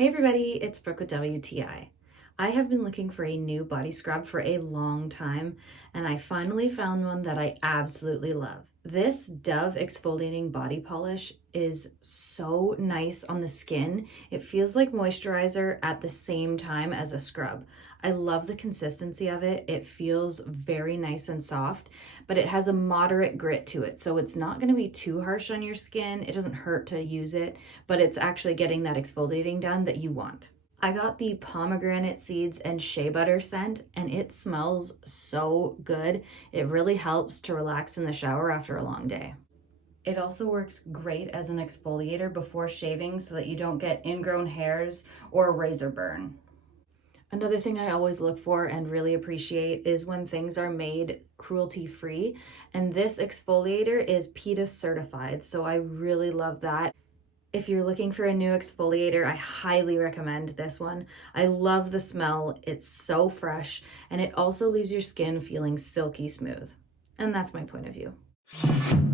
Hey everybody, it's Brooke with WTI. I have been looking for a new body scrub for a long time, and I finally found one that I absolutely love. This Dove Exfoliating Body Polish is so nice on the skin. It feels like moisturizer at the same time as a scrub. I love the consistency of it. It feels very nice and soft, but it has a moderate grit to it. So it's not going to be too harsh on your skin. It doesn't hurt to use it, but it's actually getting that exfoliating done that you want. I got the pomegranate seeds and shea butter scent, and it smells so good. It really helps to relax in the shower after a long day. It also works great as an exfoliator before shaving so that you don't get ingrown hairs or razor burn. Another thing I always look for and really appreciate is when things are made cruelty-free, and this exfoliator is PETA certified, so I really love that. If you're looking for a new exfoliator, I highly recommend this one. I love the smell, it's so fresh, and it also leaves your skin feeling silky smooth. And that's my point of view.